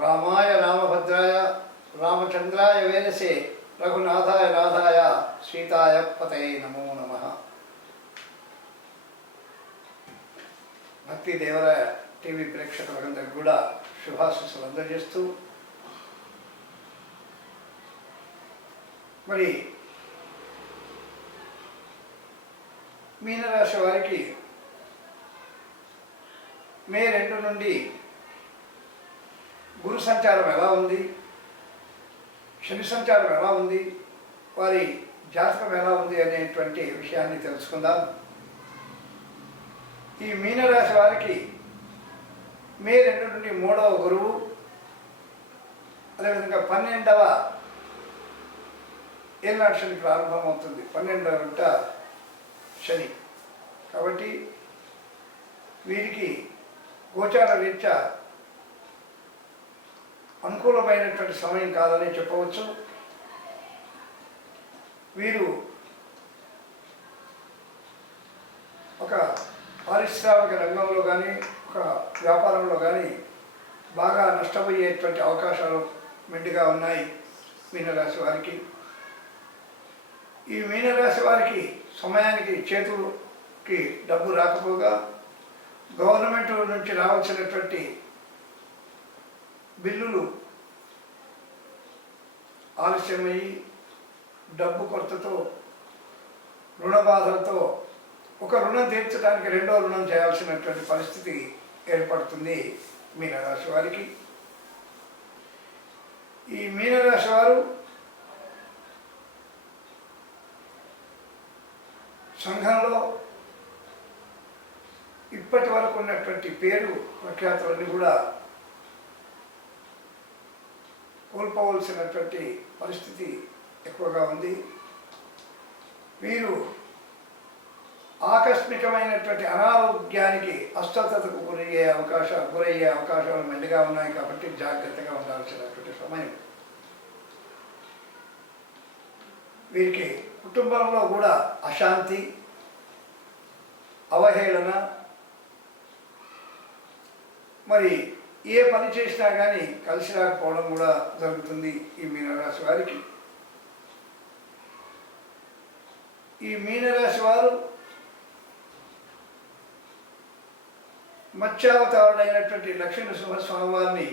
రామాయ రామభద్రాయ రామచంద్రాయ వేదసే రఘునాథాయ నాథాయ సీతాయ పతయే నమో నమః. భక్తి దేవరాయ టీవీ ప్రేక్షకులందరికీ కూడా శుభాశీస్సులు అందజేస్తూ, మరి మీనరాశి వారికి మే 2 నుండి గురు సంచారం ఎలా ఉంది, శని సంచారం ఎలా ఉంది, వారి జాతకం ఎలా ఉంది అనేటువంటి విషయాన్ని తెలుసుకుందాం. ఈ మీనరాశి వారికి మే 2 నుండి 3వ గురువు, అదేవిధంగా 12వ ఏళ్ళనాటి శని ప్రారంభమవుతుంది. 12వ గంట శని. కాబట్టి వీరికి గోచార రీత్యా అనుకూలమైనటువంటి సమయం కాదని చెప్పవచ్చు. వీరు ఒక పారిశ్రామిక రంగంలో కానీ ఒక వ్యాపారంలో కానీ బాగా నష్టపోయేటువంటి అవకాశాలు మెండుగా ఉన్నాయి మీనరాశి వారికి. ఈ మీనరాశి వారికి సమయానికి చేతులకి డబ్బు రాకపోగా గవర్నమెంట్ నుంచి రావాల్సినటువంటి బిల్లులు ఆలస్యమయ్యి డబ్బు కొరతతో రుణ బాధలతో ఒక రుణం తీర్చడానికి రెండో రుణం చేయాల్సినటువంటి పరిస్థితి ఏర్పడుతుంది మీనరాశి వారికి. ఈ మీనరాశి వారు సంఘంలో ఇప్పటి వరకు ఉన్నటువంటి పేరు ప్రఖ్యాతులన్నీ కూడా కోల్పోవలసినటువంటి పరిస్థితి ఎక్కువగా ఉంది. వీరు ఆకస్మికమైనటువంటి అనారోగ్యానికి అస్వస్థతకు గురయ్యే అవకాశాలు మెండుగా ఉన్నాయి. కాబట్టి జాగ్రత్తగా ఉండాల్సినటువంటి సమయం. వీరికి కుటుంబంలో కూడా అశాంతి, అవహేళన, మరి ఏ పని చేసినా కానీ కలిసి రాకపోవడం కూడా జరుగుతుంది ఈ మీనరాశి వారికి. ఈ మీనరాశి వారు మత్స్యావతారుడైనటువంటి లక్ష్మీనరసింహస్వామి వారిని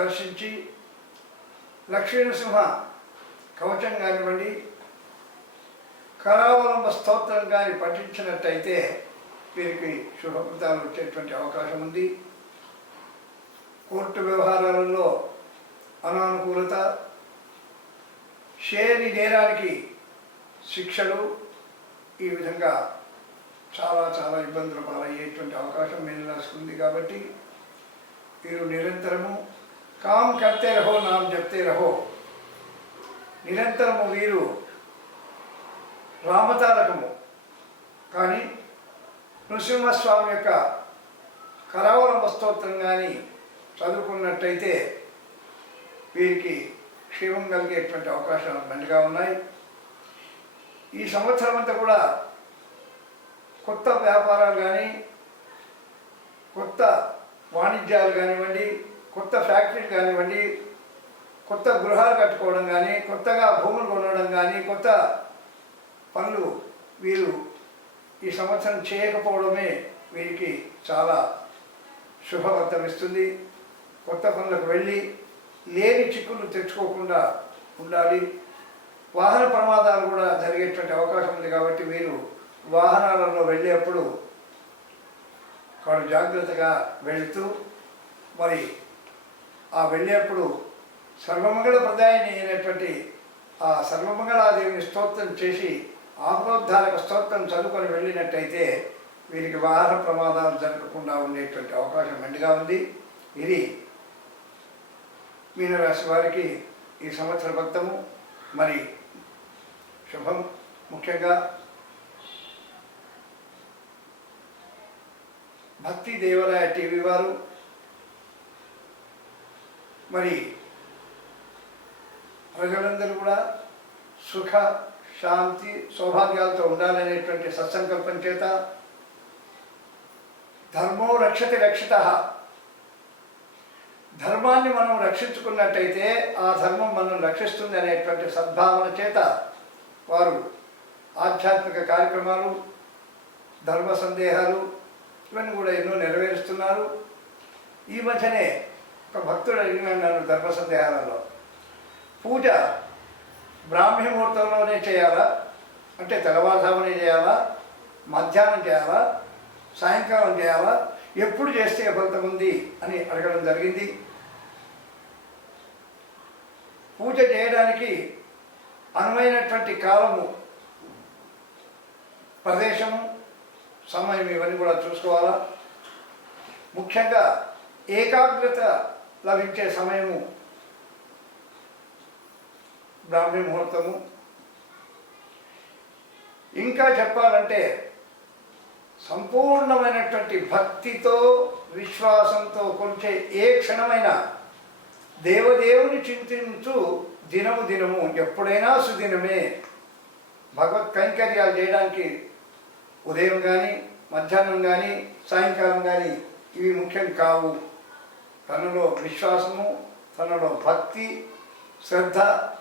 దర్శించి లక్ష్మీనరసింహ కవచం కానివ్వండి, కరావలంబ స్తోత్రం కానీ పఠించినట్టయితే వీరికి శుభఫలితాలు వచ్చేటువంటి అవకాశం ఉంది. కోర్టు వ్యవహారాలలో అనానుకూలత, చేయని నేరానికి శిక్షలు, ఈ విధంగా చాలా చాలా ఇబ్బందులు పాలయ్యేటువంటి అవకాశం మీనరాశి ఉంది. కాబట్టి వీరు నిరంతరము కామ్ కర్తే రహో నామ్ జప్తే రహో, నిరంతరము వీరు రామతారకము కానీ నృసింహస్వామి యొక్క కరావలంబ స్తోత్రం కానీ చదువుకున్నట్టయితే వీరికి క్షేమం కలిగేటువంటి అవకాశాలు మెండుగా ఉన్నాయి. ఈ సంవత్సరం అంతా కూడా కొత్త వ్యాపారాలు కానీ, కొత్త వాణిజ్యాలు కానివ్వండి, కొత్త ఫ్యాక్టరీలు కానివ్వండి, కొత్త గృహాలు కట్టుకోవడం కానీ, కొత్తగా భూములు కొనడం కానీ, కొత్త పనులు వీరు ఈ సంవత్సరం చేయకపోవడమే వీరికి చాలా శుభవార్తను ఇస్తుంది. కొత్త పనులకు వెళ్ళి లేని చిక్కులు తెచ్చుకోకుండా ఉండాలి. వాహన ప్రమాదాలు కూడా జరిగేటువంటి అవకాశం ఉంది. కాబట్టి వీరు వాహనాలలో వెళ్ళేప్పుడు వారు జాగ్రత్తగా వెళుతూ, మరి ఆ వెళ్ళేప్పుడు సర్వమంగళ ప్రదాయిని అయినటువంటి ఆ సర్వమంగళాదేవిని స్తోత్రం చేసి ఆపదోద్ధారక స్తోత్రం చదువుకొని వెళ్ళినట్టయితే వీరికి వాహన ప్రమాదాలు జరగకుండా ఉండేటువంటి అవకాశం మెండుగా ఉంది. ఇది మీనరాశి వారికి ఈ సంవత్సర ఫలితము. మరి శుభం. ముఖ్యంగా భక్తి దేవరాయ టీవీ వారు మరి ప్రజలందరూ కూడా సుఖ శాంతి సౌభాగ్యాలతో ఉండాలనేటువంటి సత్సంకల్పం చేత ధర్మో రక్షతి రక్షితః ధర్మాన్ని మనం రక్షించుకున్నట్టయితే ఆ ధర్మం మనం రక్షిస్తుంది అనేటువంటి సద్భావన చేత వారు ఆధ్యాత్మిక కార్యక్రమాలు, ధర్మ సందేహాలు ఇవన్నీ కూడా ఎన్నో నెరవేరుస్తున్నారు. ఈ మధ్యనే ఒక భక్తుడు అడిగినాడు నన్ను ధర్మ సందేహాలలో, పూజ బ్రాహ్మీ ముహూర్తంలోనే చేయాలా, అంటే తెల్లవారుజామునే చేయాలా, మధ్యాహ్నం చేయాలా, సాయంకాలం చేయాలా, ఎప్పుడు చేస్తే ఫలితం ఉంది అని అడగడం జరిగింది. పూజ చేయడానికి అనువైనటువంటి కాలము, ప్రదేశము, సమయం ఇవన్నీ కూడా చూసుకోవాలా. ముఖ్యంగా ఏకాగ్రత లభించే సమయము బ్రాహ్మీ ముహూర్తము. ఇంకా చెప్పాలంటే సంపూర్ణమైనటువంటి భక్తితో విశ్వాసంతో కొలిచే ఏ క్షణమైనా దేవదేవుని చింతించు దినము దినము, ఎప్పుడైనా సుదినమే. భగవత్ కైంకర్యాలు చేయడానికి ఉదయం కానీ, మధ్యాహ్నం కానీ, సాయంకాలం కానీ ఇవి ముఖ్యం కావు. తనలో విశ్వాసము, తనలో భక్తి, శ్రద్ధ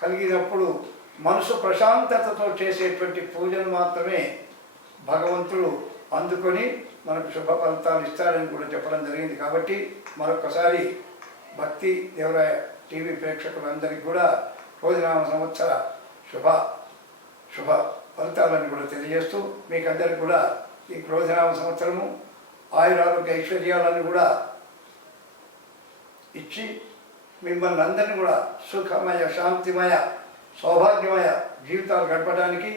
కలిగినప్పుడు మనసు ప్రశాంతతతో చేసేటువంటి పూజను మాత్రమే భగవంతుడు అందుకొని మనకు శుభ ఫలితాలు ఇస్తాడని కూడా చెప్పడం జరిగింది. కాబట్టి మరొకసారి భక్తి దేవరాయ టీవీ ప్రేక్షకులందరికీ కూడా రోజునామ సంవత్సర శుభ ఫలితాలను కూడా తెలియజేస్తూ మీకు అందరికీ కూడా ఈ రోజునామ సంవత్సరము ఆయురారోగ్య ఐశ్వర్యాలను కూడా ఇచ్చి మిమ్మల్ని అందరినీ కూడా సుఖమయ, శాంతిమయ, సౌభాగ్యమయ జీవితాలు గడపడానికి,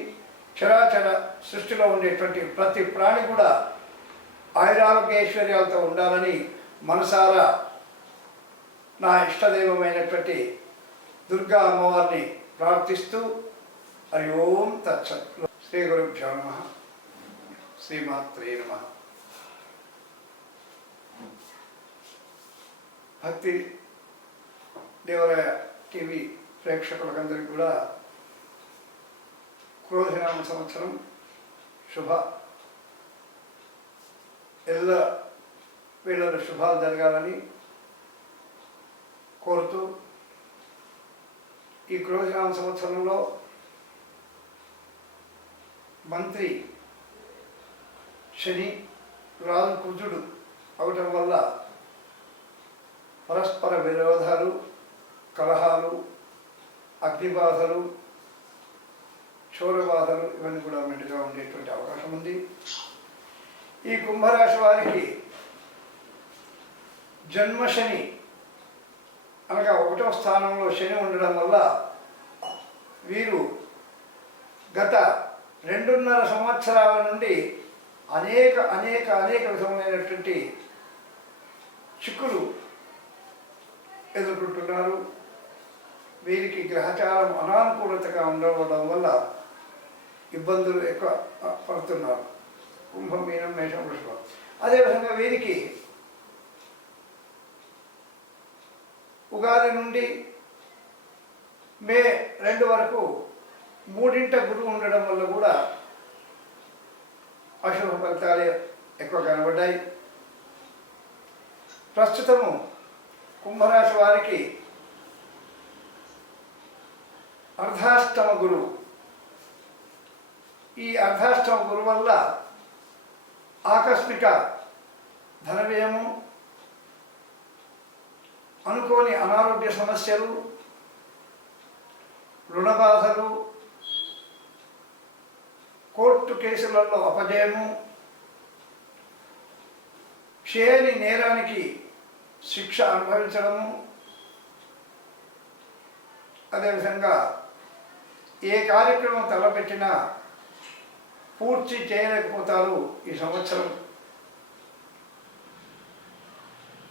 చరాచర సృష్టిలో ఉండేటువంటి ప్రతి ప్రాణి కూడా ఆయురారోగ్య ఐశ్వర్యాలతో ఉండాలని మనసారా నా ఇష్టదైవమైనటువంటి దుర్గా అమ్మవారిని ప్రార్థిస్తూ హరి ఓం తత్సత్. శ్రీ గురుభ్యో నమః. శ్రీమాత్రే నమః. భక్తి దేవరాయ టీవీ ప్రేక్షకులకందరికీ కూడా క్రోధినామ సంవత్సరం ఎల్ల వేళల శుభాలు జరగాలని కోరుతూ, ఈ క్రోధినామ సంవత్సరంలో మంత్రి శని రాజు కుజుడు అవటం వల్ల పరస్పర విరోధాలు, కలహాలు, అగ్నిబాధలు, క్షోరబాధలు ఇవన్నీ కూడా మెండుగా ఉండేటువంటి అవకాశం ఉంది. ఈ కుంభరాశి వారికి జన్మశని అనగా 1వ స్థానంలో శని ఉండడం వల్ల వీరు గత 2.5 సంవత్సరాల నుండి అనేక విధమైనటువంటి చిక్కులు ఎదుర్కొంటున్నారు. వీరికి గ్రహచారం అనానుకూలతగా ఉండడం వల్ల ఇబ్బందులు ఎక్కువ పడుతున్నారు. కుంభం, మీనం, మేషం, వృషభం. అదేవిధంగా వీరికి ఉగాది నుండి మే 2 వరకు 3వ గురువు ఉండడం వల్ల కూడా అశుభ ఫలితాలే ఎక్కువ కనబడ్డాయి. ప్రస్తుతము కుంభరాశి వారికి అర్ధాష్టమ గురువు. ఈ అర్ధాష్టమ గురువు వల్ల ఆకస్మిక ధన వ్యయము, అనుకోని అనారోగ్య సమస్యలు, రుణ బాధలు, కోర్టు కేసులలో అపజయము, చేయని నేరానికి శిక్ష అనుభవించడము, అదేవిధంగా ఏ కార్యక్రమం తలపెట్టినా పూర్తి చేయలేకపోతారు ఈ సంవత్సరం.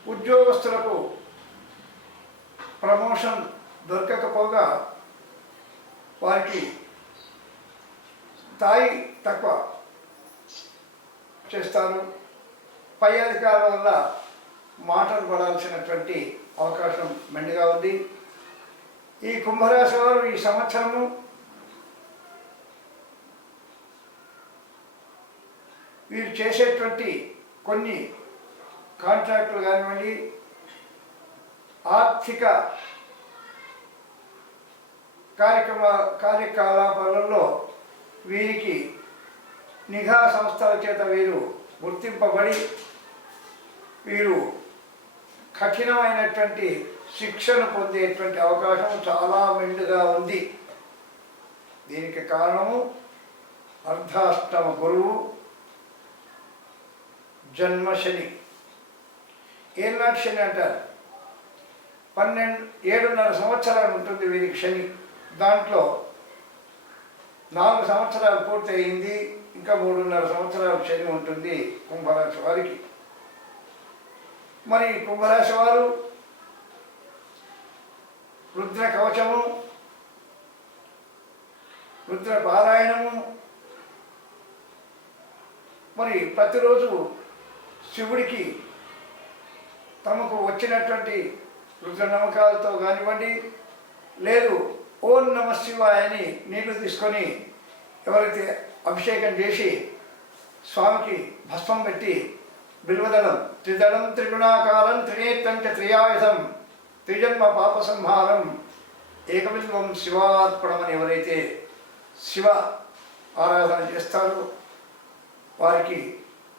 ఉద్యోగస్తులకు ప్రమోషన్ దొరకకపోగా వారికి స్థాయి తక్కువ చేస్తారు. పై అధికారుల వల్ల మాటలు పడాల్సినటువంటి అవకాశం మెండుగా ఉంది. ఈ కుంభరాశి వారు ఈ సంవత్సరము వీరు చేసేటువంటి కొన్ని కాంట్రాక్టులు కానివ్వండి, ఆర్థిక కార్యకలాపాలలో వీరికి నిఘా సంస్థల చేత వీరు గుర్తింపబడి వీరు కఠినమైనటువంటి శిక్షను పొందేటువంటి అవకాశం చాలా మెండుగా ఉంది. దీనికి కారణము అర్ధాష్టమ గురువు జన్మశని. ఏనాటి శని అంటారు. 7.5 సంవత్సరాలు ఉంటుంది వీరికి శని. దాంట్లో 4 సంవత్సరాలు పూర్తి అయింది, ఇంకా 3.5 సంవత్సరాలు శని ఉంటుంది కుంభరాశి వారికి. మరి కుంభరాశి వారు రుద్ర కవచము, రుద్ర పారాయణము, మరి ప్రతిరోజు శివుడికి తమకు వచ్చినటువంటి రుద్ర నమ్మకాలతో కానివ్వండి, లేదు ఓం నమ శివాయ అని నీళ్లు తీసుకొని ఎవరైతే అభిషేకం చేసి స్వామికి భస్మం పెట్టి బిల్వదళం త్రిదళం త్రిగుణాకారం త్రినేత్రం చ త్రియాయుధం త్రిజన్మ పాప సంహారం ఏకబిల్వం శివార్పణమని ఎవరైతే శివ ఆరాధన చేస్తారో వారికి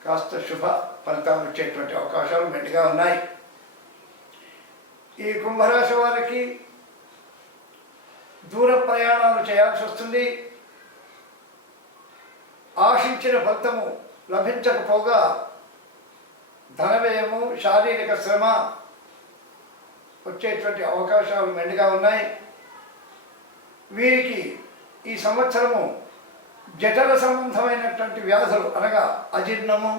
కాస్త శుభ ఫలితాలు వచ్చేటువంటి అవకాశాలు మెండుగా ఉన్నాయి. ఈ కుంభరాశి వారికి దూర ప్రయాణాలు చేయాల్సి వస్తుంది. ఆశించిన ఫలితము లభించకపోగా ధనవ్యయము, శారీరక శ్రమ వచ్చేటువంటి అవకాశాలు మెండుగా ఉన్నాయి. వీరికి ఈ సంవత్సరము జఠర సంబంధమైనటువంటి వ్యాధులు అనగా అజీర్ణము,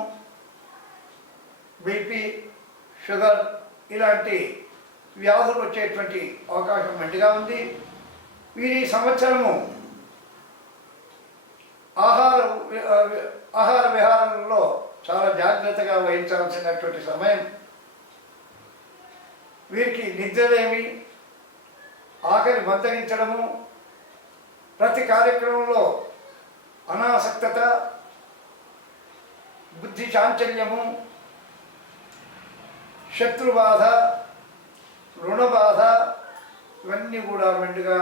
బీపీ, షుగర్ ఇలాంటి వ్యాధులు వచ్చేటువంటి అవకాశం మెండుగా ఉంది. వీరి సంవత్సరము ఆహార విహారంలో చాలా జాగ్రత్తగా వహించాల్సినటువంటి సమయం. వీరికి నిద్రలేమి, ఆకలి మందగించడము, ప్రతి కార్యక్రమంలో అనాసక్తత, బుద్ధి చాంచల్యము, శత్రుబాధ, రుణబాధ ఇవన్నీ కూడా మెండుగా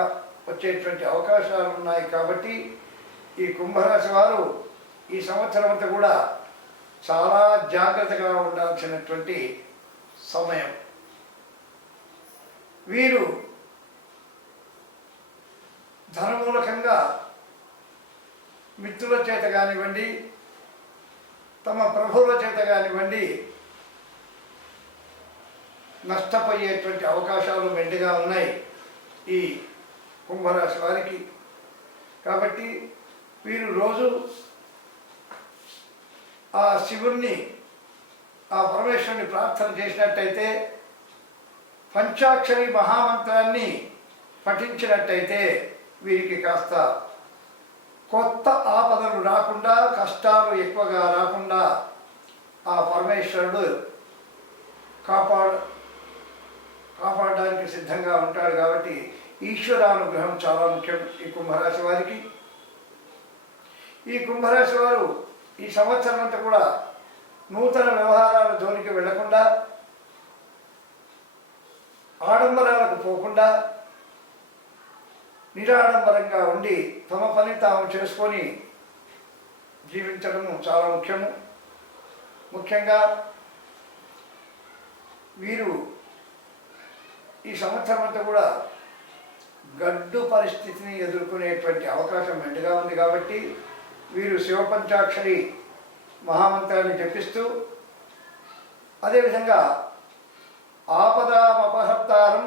వచ్చేటువంటి అవకాశాలు ఉన్నాయి. కాబట్టి ఈ కుంభరాశి వారు ఈ సంవత్సరం అంతా కూడా చాలా జాగ్రత్తగా ఉండాల్సినటువంటి సమయం. వీరు ధనమూలకంగా మిత్రుల చేత కానివ్వండి, తమ ప్రభువుల చేత కానివ్వండి నష్టపోయేటువంటి అవకాశాలు మెండుగా ఉన్నాయి ఈ కుంభరాశి వారికి. కాబట్టి వీరు రోజు ఆ శివుణ్ణి, ఆ పరమేశ్వరుని ప్రార్థన చేసినట్టయితే, పంచాక్షరి మహామంత్రాన్ని పఠించినట్టయితే వీరికి కాస్త కొత్త ఆపదలు రాకుండా, కష్టాలు ఎక్కువగా రాకుండా ఆ పరమేశ్వరుడు కాపాడడానికి సిద్ధంగా ఉంటాడు. కాబట్టి ఈశ్వరానుగ్రహం చాలా ముఖ్యం ఈ కుంభరాశి వారికి. ఈ కుంభరాశి వారు ఈ సంవత్సరం అంతా కూడా నూతన వ్యవహారాల జోలికి వెళ్లకుండా, ఆడంబరాలకు పోకుండా నిరాడంబరంగా ఉండి తమ పని తాము చేసుకొని జీవించడము చాలా ముఖ్యము. ముఖ్యంగా వీరు ఈ సంవత్సరం అంతా కూడా గడ్డు పరిస్థితిని ఎదుర్కొనేటువంటి అవకాశం మెండుగా ఉంది. కాబట్టి వీరు శివపంచాక్షరి మహామంత్రాన్ని జపిస్తూ, అదేవిధంగా ఆపదామపహర్తారం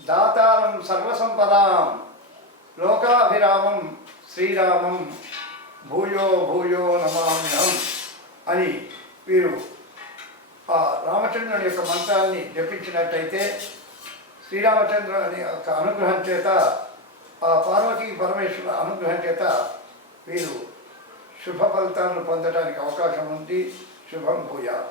దాతారం సర్వసంపదాం లోకాభిరామం శ్రీరామం భూయో భూయో నమామ్యహం అని వీరు ఆ రామచంద్రుని యొక్క మంత్రాన్ని జపించినట్టయితే శ్రీరామచంద్రుని యొక్క అనుగ్రహం చేత, ఆ పార్వతీ పరమేశ్వర అనుగ్రహం చేత వీరు శుభ ఫలితాలను పొందడానికి అవకాశం ఉంది. శుభం భూయాత్.